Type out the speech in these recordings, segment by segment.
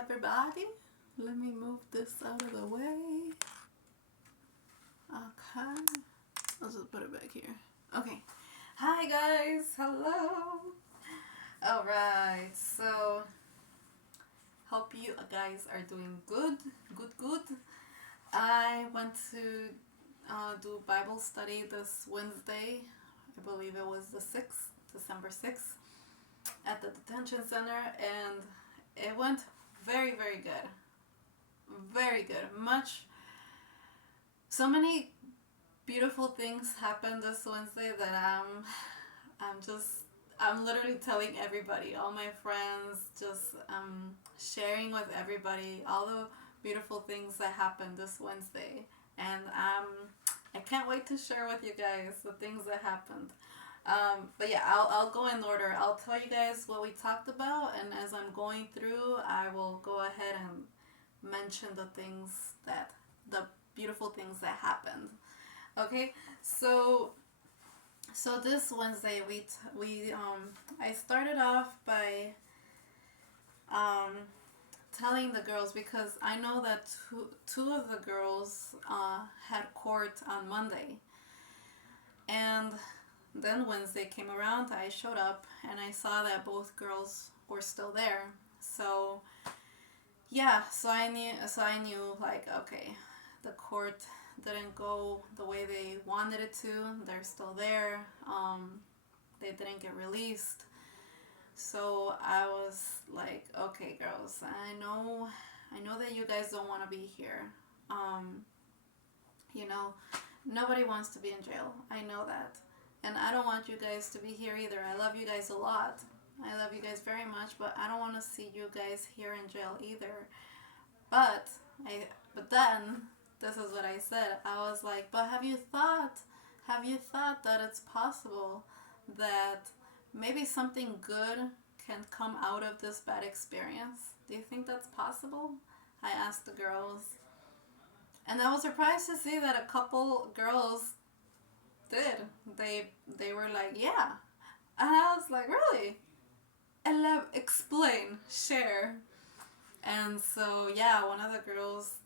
everybody. Let me move this out of the way. Okay. Let's just put it back here. Okay. Hi guys. Hello. Alright. So, hope you guys are doing good. Good. I went to do Bible study this Wednesday. I believe it was the 6th, December 6th, at the detention center, and it went very, very good. Very good. So many beautiful things happened this Wednesday that I'm literally telling everybody, all my friends, just sharing with everybody all the beautiful things that happened this Wednesday, and I can't wait to share with you guys the things that happened. But yeah, I'll go in order. I'll tell you guys what we talked about, and as I'm going through, I will go ahead and mention the beautiful things that happened. Okay, so this Wednesday I started off by um, telling the girls, because I know that two of the girls had court on Monday, and then Wednesday came around. I showed up and I saw that both girls were still there. So yeah, so I knew like, okay, the court didn't go the way they wanted it to. They're still there. They didn't get released. So I was like, okay, girls, I know that you guys don't want to be here. Um, you know, nobody wants to be in jail. I know that. And I don't want you guys to be here either. I love you guys a lot. I love you guys very much, but I don't want to see you guys here in jail either. But but then this is what I said. I was like, but have you thought that it's possible that maybe something good can come out of this bad experience? Do you think that's possible? I asked the girls. And I was surprised to see that a couple girls did. They were like, yeah. And I was like, really? Explain, share. And so yeah, one of the girls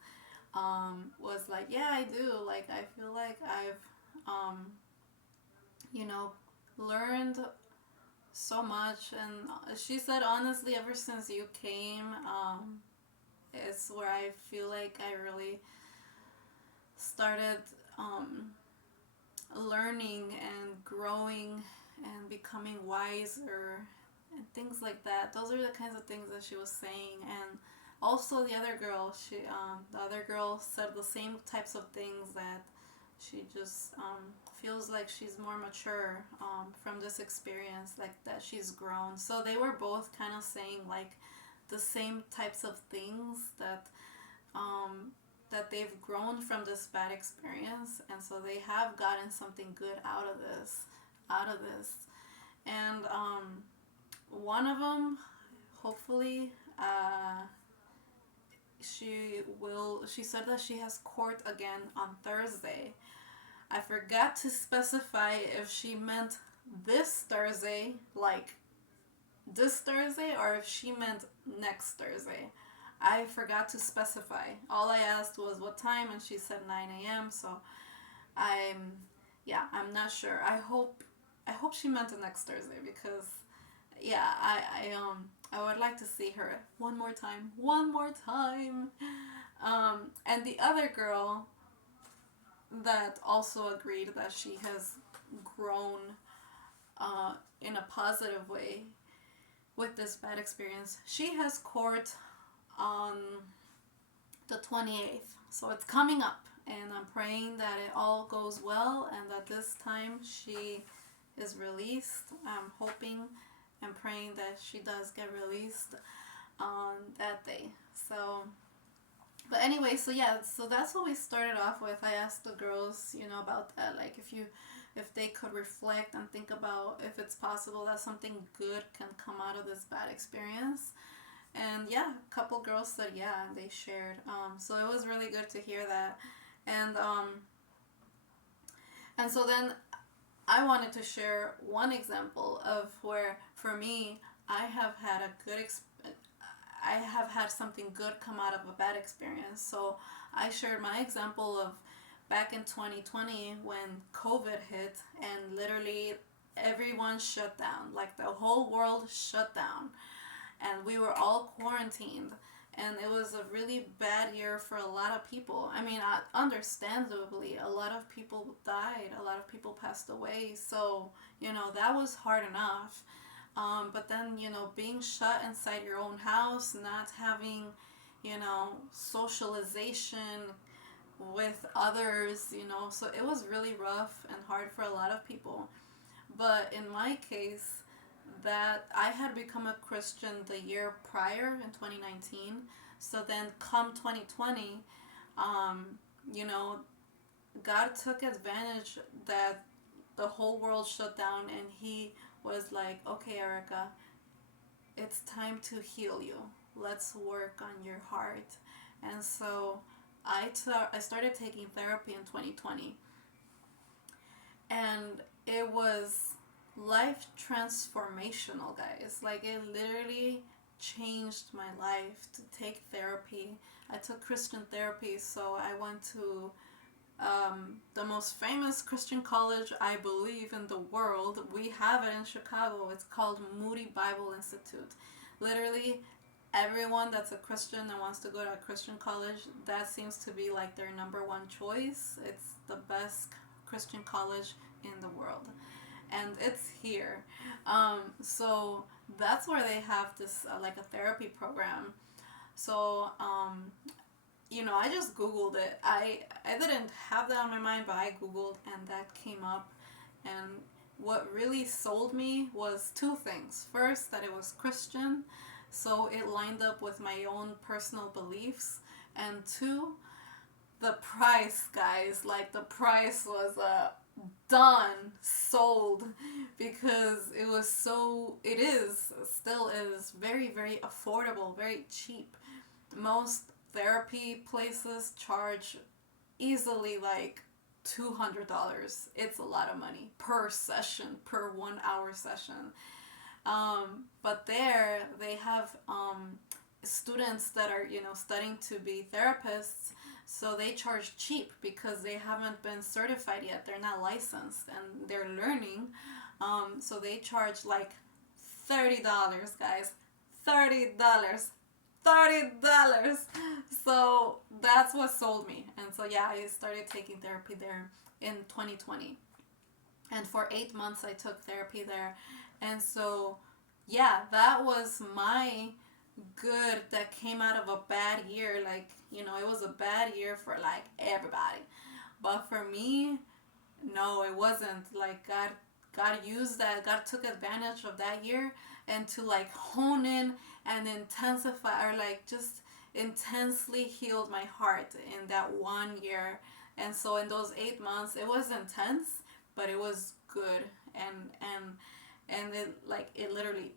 was like, yeah, I do. Like, I feel like I've you know learned so much. And she said, honestly, ever since you came, it's where I feel like I really started learning and growing and becoming wiser and things like that. Those are the kinds of things that she was saying. And also the other girl, the other girl said the same types of things, that she just feels like she's more mature from this experience, like that she's grown. So they were both kind of saying like the same types of things, that they've grown from this bad experience, and so they have gotten something good out of this. And one of them, hopefully, she said that she has court again on Thursday. I forgot to specify if she meant this Thursday, like this Thursday, or if she meant next Thursday. I forgot to specify. All I asked was what time, and she said 9 a.m. So I'm not sure. I hope she meant the next Thursday, because yeah, I would like to see her one more time. And the other girl that also agreed that she has grown in a positive way with this bad experience. She has court on the 28th, so it's coming up, and I'm praying that it all goes well and that this time she is released. I'm hoping and praying that she does get released on that day. So, but anyway, so yeah, so that's what we started off with. I asked the girls, about that, like if they could reflect and think about if it's possible that something good can come out of this bad experience. And yeah, a couple girls said yeah, and they shared. So it was really good to hear that. And so then I wanted to share one example of where, for me, I have had I have had something good come out of a bad experience. So I shared my example of back in 2020 when COVID hit and literally everyone shut down. Like the whole world shut down and we were all quarantined. And it was a really bad year for a lot of people. I mean, understandably, a lot of people died, a lot of people passed away. So, that was hard enough. But then, being shut inside your own house, not having, socialization with others, so it was really rough and hard for a lot of people. But in my case, that I had become a Christian the year prior in 2019. So then come 2020, um, you know, God took advantage that the whole world shut down and he was like, okay, Erica, it's time to heal you. Let's work on your heart. And so I started taking therapy in 2020. And it was life transformational, guys. Like, it literally changed my life to take therapy. I took Christian therapy, so I went to the most famous Christian college, I believe, in the world. We have it in Chicago. It's called Moody Bible Institute. Literally, everyone that's a Christian and wants to go to a Christian college, that seems to be like their number one choice. It's the best Christian college in the world. And it's here. So that's where they have this, like a therapy program. So, I just Googled it. I didn't have that on my mind, but I Googled and that came up. And what really sold me was two things. First, that it was Christian, so it lined up with my own personal beliefs. And two, the price, guys. Like, the price was done, sold, because still is very, very affordable, very cheap. Most therapy places charge easily like $200. It's a lot of money per session, per 1 hour session. But there they have students that are, studying to be therapists, so they charge cheap because they haven't been certified yet. They're not licensed and they're learning. So they charge like $30, guys. $30. $30. So that's what sold me. And so yeah, I started taking therapy there in 2020. And for 8 months I took therapy there. And so yeah, that was my good that came out of a bad year. Like, it was a bad year for like everybody. But for me, no, it wasn't. Like, God used that. God took advantage of that year and to like hone in and intensify, or like just intensely healed my heart in that 1 year. And so in those 8 months, it was intense, but it was good. And it literally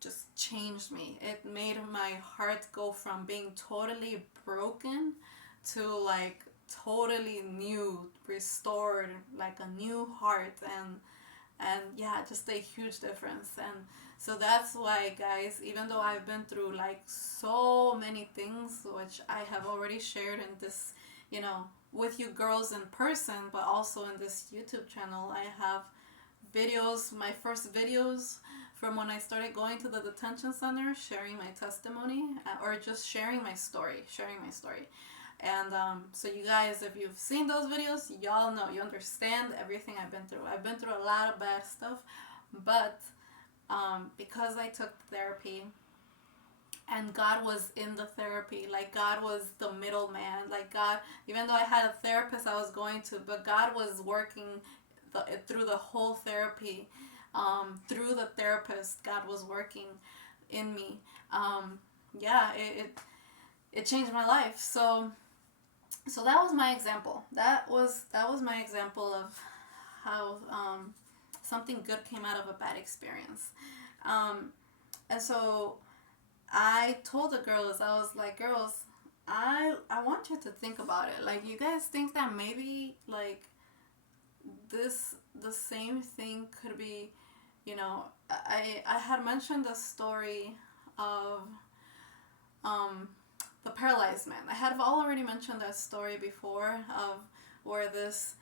just changed me. It made my heart go from being totally broken to like totally new, restored, like a new heart. And yeah, just a huge difference. And so that's why, guys, even though I've been through like so many things, which I have already shared in this, with you girls in person, but also in this YouTube channel, I have videos, my first videos from when I started going to the detention center, sharing my testimony, or just sharing my story. And so you guys, if you've seen those videos, y'all know, you understand everything I've been through. I've been through a lot of bad stuff, but because I took therapy and God was in the therapy, like God was the middleman, like God, even though I had a therapist I was going to, but God was working through the whole therapy, through the therapist, God was working in me. Yeah, it changed my life. So that was my example. That was my example of how something good came out of a bad experience. And so I told the girls, I was like, girls, I want you to think about it. Like, you guys think that maybe like the same thing could be, I had mentioned the story of um, the paralyzed man. I had already mentioned that story before of where this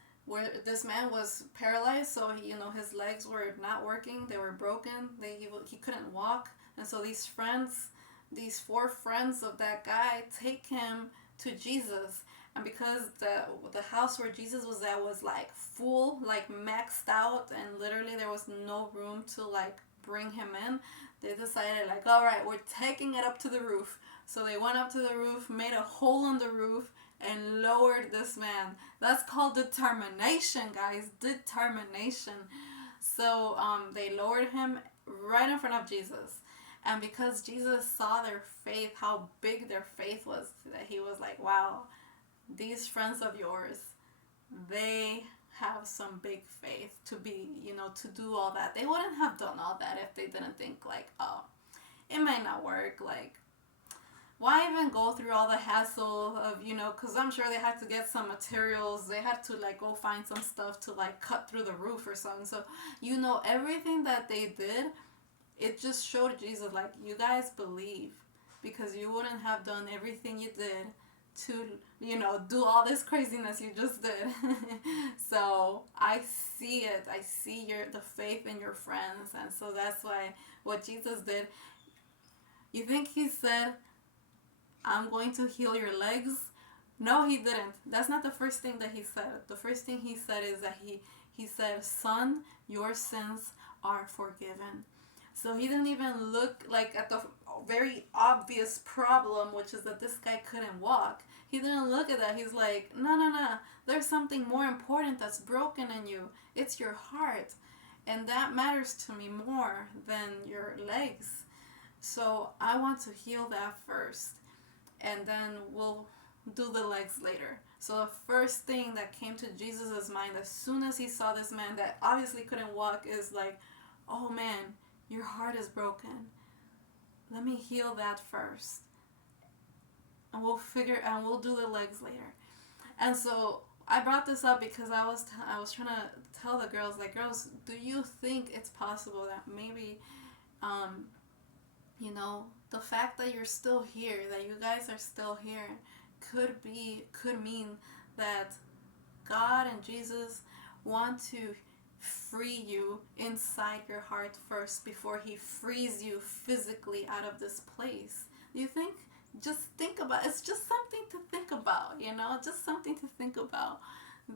man was paralyzed, so his legs were not working, they were broken, he couldn't walk, and so these four friends of that guy take him to Jesus. And because the house where Jesus was at was like full, like maxed out, and literally there was no room to like bring him in, they decided like, all right, we're taking it up to the roof. So they went up to the roof, made a hole in the roof, and lowered this man. That's called determination, guys. Determination. So they lowered him right in front of Jesus. And because Jesus saw their faith, how big their faith was, that he was like, wow, these friends of yours, they have some big faith to be, to do all that. They wouldn't have done all that if they didn't think like, oh, it might not work. Like, why even go through all the hassle of, because I'm sure they had to get some materials. They had to like go find some stuff to like cut through the roof or something. So, everything that they did, it just showed Jesus like, you guys believe, because you wouldn't have done everything you did to, do all this craziness you just did. So I see it. I see the faith in your friends. And so that's why what Jesus did, you think he said, I'm going to heal your legs? No, he didn't. That's not the first thing that he said. The first thing he said is that he said, son, your sins are forgiven. So he didn't even look like at the very obvious problem, which is that this guy couldn't walk. He didn't look at that. He's like, no. There's something more important that's broken in you. It's your heart. And that matters to me more than your legs. So I want to heal that first. And then we'll do the legs later. So the first thing that came to Jesus' mind as soon as he saw this man that obviously couldn't walk is like, oh man, your heart is broken. Let me heal that first. And we'll do the legs later. And so I brought this up because I was trying to tell the girls, like, girls, do you think it's possible that maybe, the fact that you're still here, that you guys are still here, could mean that God and Jesus want to free you inside your heart first before he frees you physically out of this place? Do you think? Just think about, it's just something to think about, just something to think about,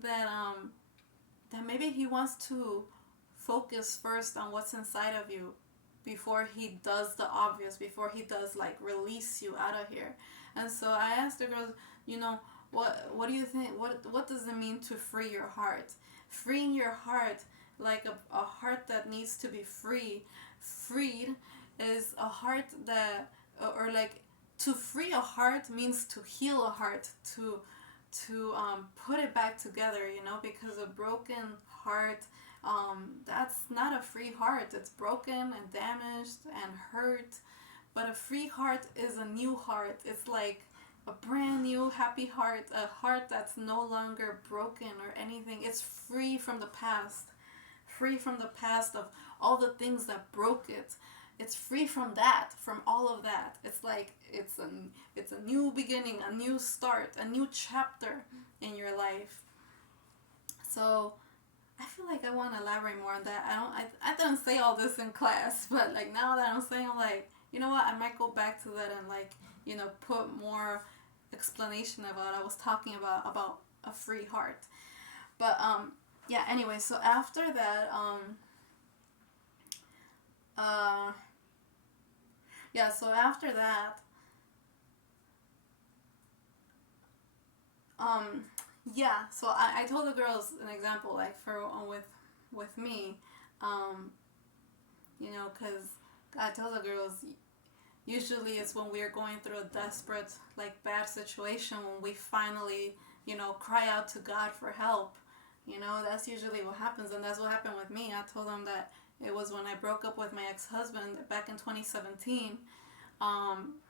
that maybe he wants to focus first on what's inside of you before he does the obvious, before he does like release you out of here. And so I asked the girls, what do you think, what does it mean to free your heart? Freeing your heart, like a heart that needs to be freed is a heart that, or like, to free a heart means to heal a heart, to put it back together, because a broken heart, that's not a free heart. It's broken and damaged and hurt. But a free heart is a new heart. It's like a brand new happy heart, a heart that's no longer broken or anything. It's free from the past of all the things that broke it. It's free from that, from all of that. It's like it's a new beginning, a new start, a new chapter in your life. So I feel like I want to elaborate more on that. I didn't say all this in class, but like now that I'm saying, like, you know what, I might go back to that and like, put more explanation about what I was talking about a free heart. But yeah, anyway, so after that, so after that, so I told the girls an example, like, for with me, because I tell the girls, usually it's when we're going through a desperate, like, bad situation, when we finally, cry out to God for help. That's usually what happens, and that's what happened with me. I told them that it was when I broke up with my ex-husband back in 2017,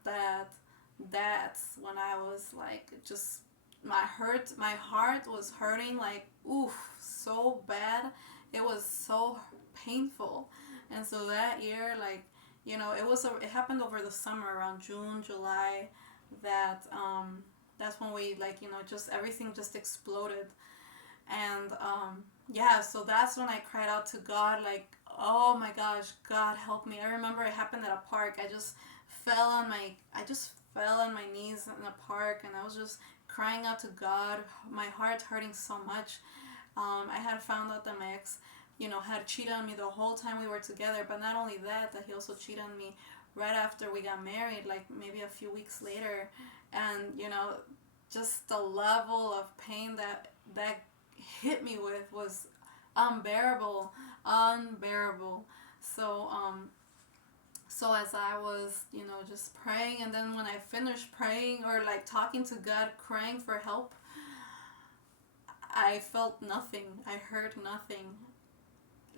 that's when I was like, just my heart was hurting, like, oof, so bad. It was so painful. And so that year, like, it happened over the summer around June, July, that that's when we like, just everything just exploded. And yeah, so that's when I cried out to God, like, oh my gosh, God help me. I remember it happened at a park. I just fell on my knees in a park, and I was just crying out to God, my heart hurting so much. I had found out that my ex, had cheated on me the whole time we were together, but not only that, that he also cheated on me right after we got married, like maybe a few weeks later. And, just the level of pain that hit me with was unbearable, unbearable. So, as I was, just praying, and then when I finished praying or like talking to God, crying for help, I felt nothing. I heard nothing.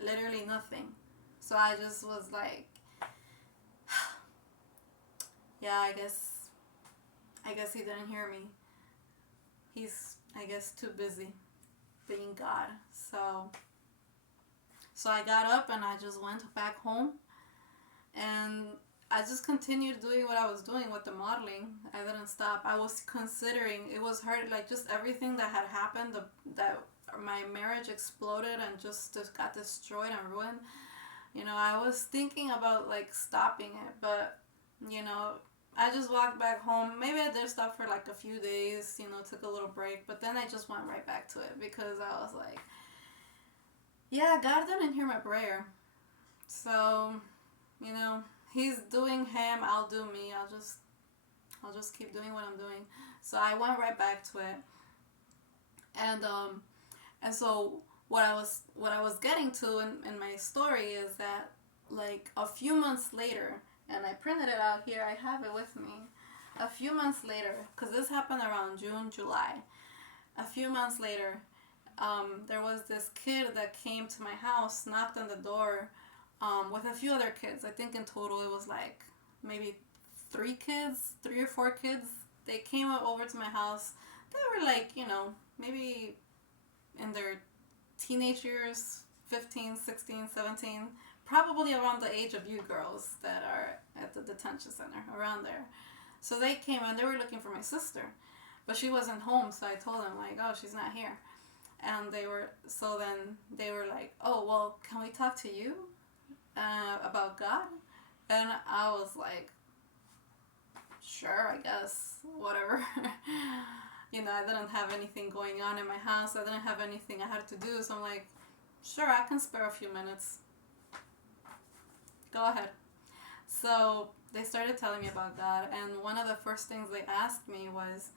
Literally nothing. So I just was like, yeah, I guess he didn't hear me. He's, I guess, too busy being God. So I got up and I just went back home, and I just continued doing what I was doing with the modeling. I didn't stop. I was considering, it was hard, like just everything that had happened, that my marriage exploded and just got destroyed and ruined. I was thinking about like stopping it, but I just walked back home. Maybe I did stop for like a few days, took a little break, but then I just went right back to it because I was like, yeah, God didn't hear my prayer. So, he's doing him, I'll do me. I'll just keep doing what I'm doing. So I went right back to it. And so what I was getting to in my story is that like a few months later, and I printed it out here, I have it with me. A few months later, because this happened around June, July. A few months later, there was this kid that came to my house, knocked on the door, with a few other kids. I think in total it was like maybe 3 or 4 kids. They came over to my house. They were like, maybe in their teenage years, 15, 16, 17, probably around the age of you girls that are at the detention center, around there. So they came and they were looking for my sister, but she wasn't home. So I told them like, oh, she's not here. And then they were like, oh, well, can we talk to you about God? And I was like, sure, I guess, whatever. I didn't have anything going on in my house. I didn't have anything I had to do. So I'm like, sure, I can spare a few minutes. Go ahead. So they started telling me about God. And one of the first things they asked me was,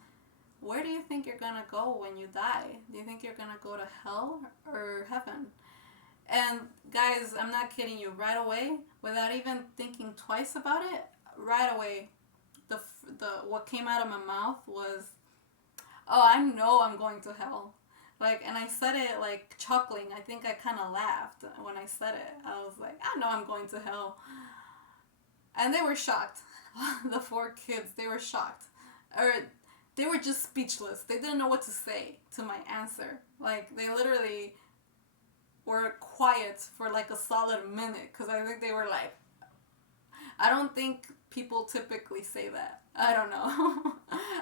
where do you think you're going to go when you die? Do you think you're going to go to hell or heaven? And guys, I'm not kidding you. Right away, without even thinking twice about it, right away, the what came out of my mouth was, oh, I know I'm going to hell. Like, and I said it like chuckling. I think I kind of laughed when I said it. I was like, I know I'm going to hell. And they were shocked. The 4 kids, they were shocked. Or they were just speechless. They didn't know what to say to my answer. Like, they literally were quiet for like a solid minute, because I think they were like, I don't think people typically say that. I don't know.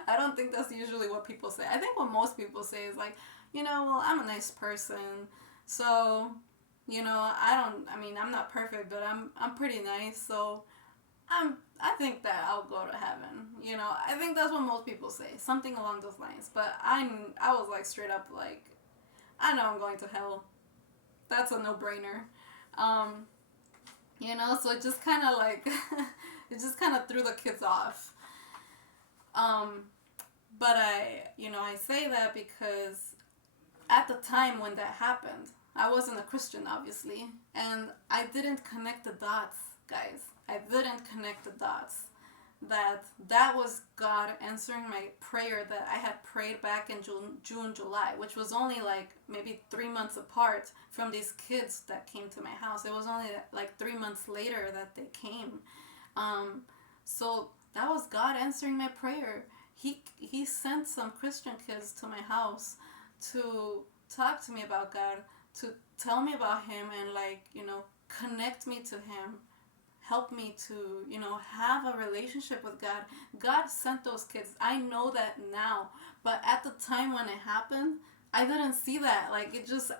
I don't think that's usually what people say. I think what most people say is like, well, I'm a nice person, so, I'm not perfect, but I'm pretty nice, so I think that I'll go to heaven. I think that's what most people say, something along those lines. But I was like straight up like, I know I'm going to hell. That's a no-brainer. So it just kind of like, it just kind of threw the kids off. But I say that because at the time when that happened, I wasn't a Christian, obviously, and I didn't connect the dots, guys. I didn't connect the dots. That was God answering my prayer that I had prayed back in June, July, which was only like maybe 3 months apart from these kids that came to my house. It was only like 3 months later that they came. So that was God answering my prayer. He sent some Christian kids to my house to talk to me about God, to tell me about Him, and like, connect me to Him, help me to, have a relationship with God. God sent those kids. I know that now. But at the time when it happened, I didn't see that. Like, it just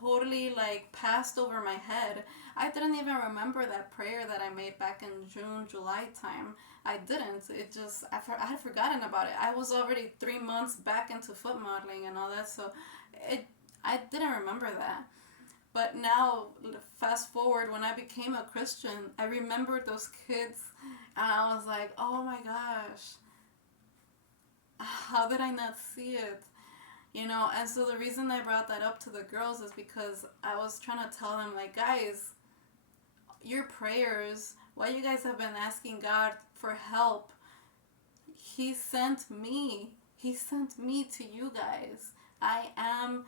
totally, like, passed over my head. I didn't even remember that prayer that I made back in June, July time. I didn't. It just, I had forgotten about it. I was already 3 months back into foot modeling and all that, so I didn't remember that. But now, fast forward, when I became a Christian, I remembered those kids, and I was like, oh my gosh, how did I not see it? And so the reason I brought that up to the girls is because I was trying to tell them, like, guys, your prayers, why you guys have been asking God for help, He sent me. He sent me to you guys. I am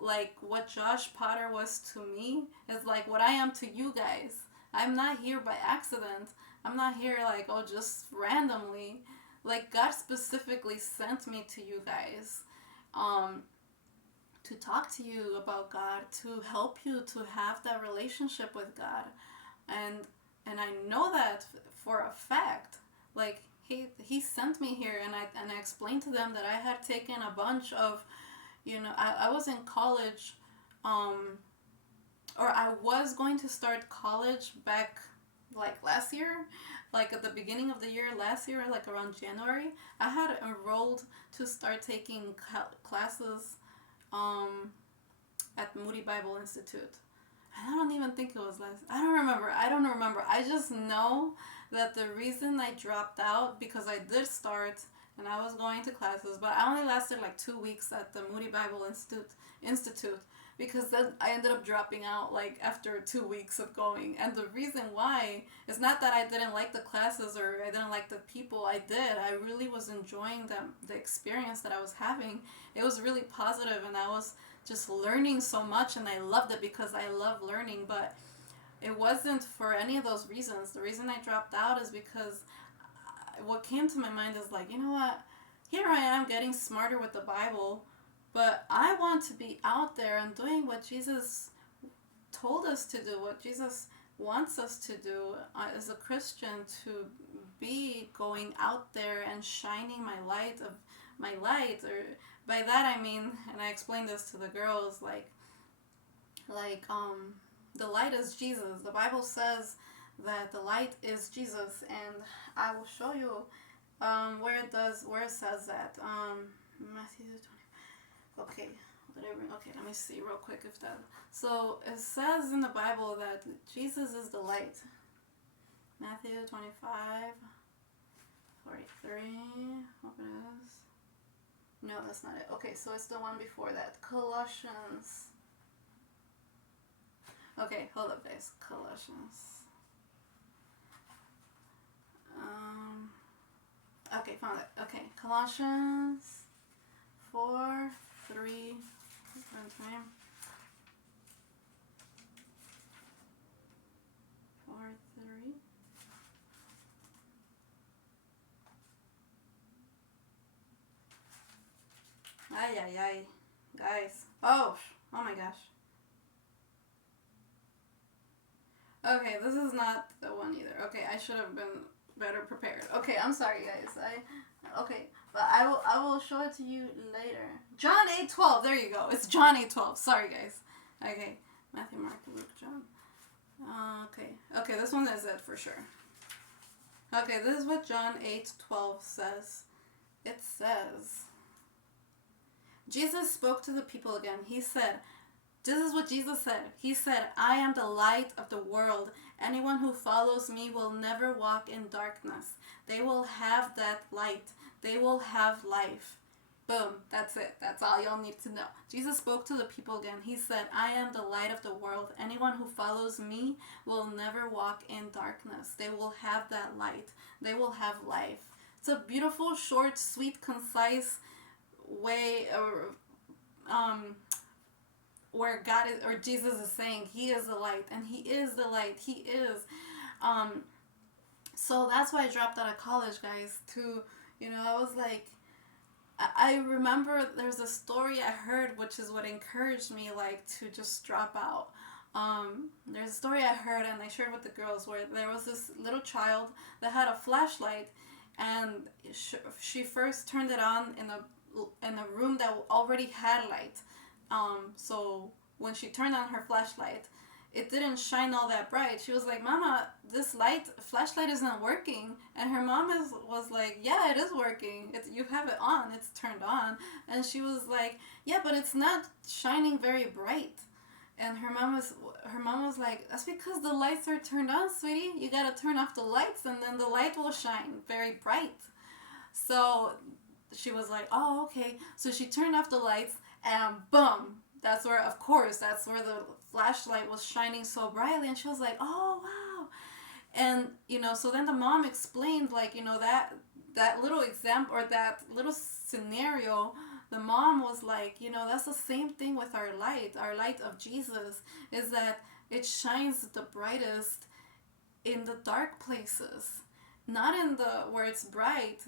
like what Josh Potter was to me is like what I am to you guys. I'm not here by accident. I'm not here like, oh, just randomly. Like, God specifically sent me to you guys to talk to you about God, to help you to have that relationship with God. And I know that for a fact. Like, he sent me here, and I explained to them that I had taken a bunch of, I was in college, or I was going to start college back like last year, like at the beginning of the year last year, like around January. I had enrolled to start taking classes at Moody Bible Institute. I don't even think it was last. I don't remember. I just know that the reason I dropped out, because I did start and I was going to classes, but I only lasted like 2 weeks at the Moody Bible Institute, because then I ended up dropping out like after 2 weeks of going. And the reason why is not that I didn't like the classes or I didn't like the people. I did. I really was enjoying the experience that I was having. It was really positive, and I was just learning so much, and I loved it because I love learning. But it wasn't for any of those reasons. The reason I dropped out is because what came to my mind is like, you know what? Here I am getting smarter with the Bible, but I want to be out there and doing what Jesus told us to do, what Jesus wants us to do as a Christian, to be going out there and shining my light. Or by that I mean, and I explained this to the girls, like the light is Jesus. The Bible says that the light is Jesus, and I will show you where it says that. Matthew 20. Okay, let me see real quick if that. So it says in the Bible that Jesus is the light. Matthew 25, 43. Hope it is. No, that's not it. Okay, so it's the one before that. Colossians. Okay, hold up, guys. Colossians. Okay, found it. Okay, Colossians 4, 3. 4, 3. Ay. Guys. Oh my gosh. Okay, this is not the one either. Okay, I should have been better prepared. Okay, I'm sorry, guys. But I will show it to you later. John 8:12. There you go. It's John 8:12. Sorry, guys. Okay, Matthew, Mark, Luke, John. Okay, this one is it for sure. Okay, this is what John 8:12 says. It says, Jesus spoke to the people again. He said, this is what Jesus said. He said, I am the light of the world. Anyone who follows me will never walk in darkness. They will have that light. They will have life. Boom. That's it. That's all y'all need to know. Jesus spoke to the people again. He said, I am the light of the world. Anyone who follows me will never walk in darkness. They will have that light. They will have life. It's a beautiful, short, sweet, concise way, where God is, or Jesus is saying He is the light, and He is the light. He is. So that's why I dropped out of college, guys. I was like, I remember there's a story I heard, which is what encouraged me, like, to just drop out. There's a story I heard and I shared with the girls where there was this little child that had a flashlight, and she first turned it on in a room that already had light. So when she turned on her flashlight, it didn't shine all that bright. She was like, "Mama, this flashlight isn't working." And her mom was like, "Yeah, it is working. You have it on. It's turned on." And she was like, "Yeah, but it's not shining very bright." And her mom was like, "That's because the lights are turned on, sweetie. You gotta turn off the lights, and then the light will shine very bright." So she was like, "Oh, okay." So she turned off the lights, and boom, that's where the flashlight was shining so brightly. And she was like, "Oh, wow." And so then the mom explained, like, that little example, or that little scenario. The mom was like, that's the same thing with our light of Jesus, is that it shines the brightest in the dark places, not in the where it's bright.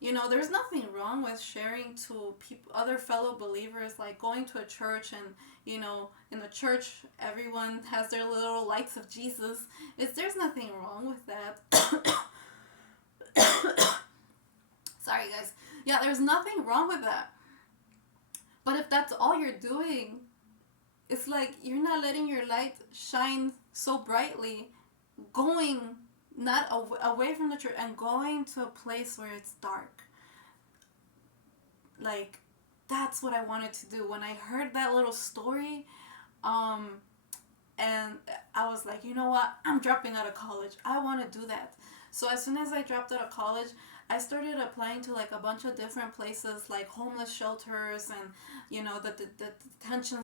There's nothing wrong with sharing to other fellow believers, like going to a church, and in the church everyone has their little lights of Jesus. There's nothing wrong with that. Sorry, guys. Yeah, there's nothing wrong with that. But if that's all you're doing, it's like you're not letting your light shine so brightly, going not away from the church and going to a place where it's dark. Like, that's what I wanted to do. When I heard that little story, and I was like, you know what? I'm dropping out of college. I want to do that. So as soon as I dropped out of college, I started applying to like a bunch of different places, like homeless shelters and the detention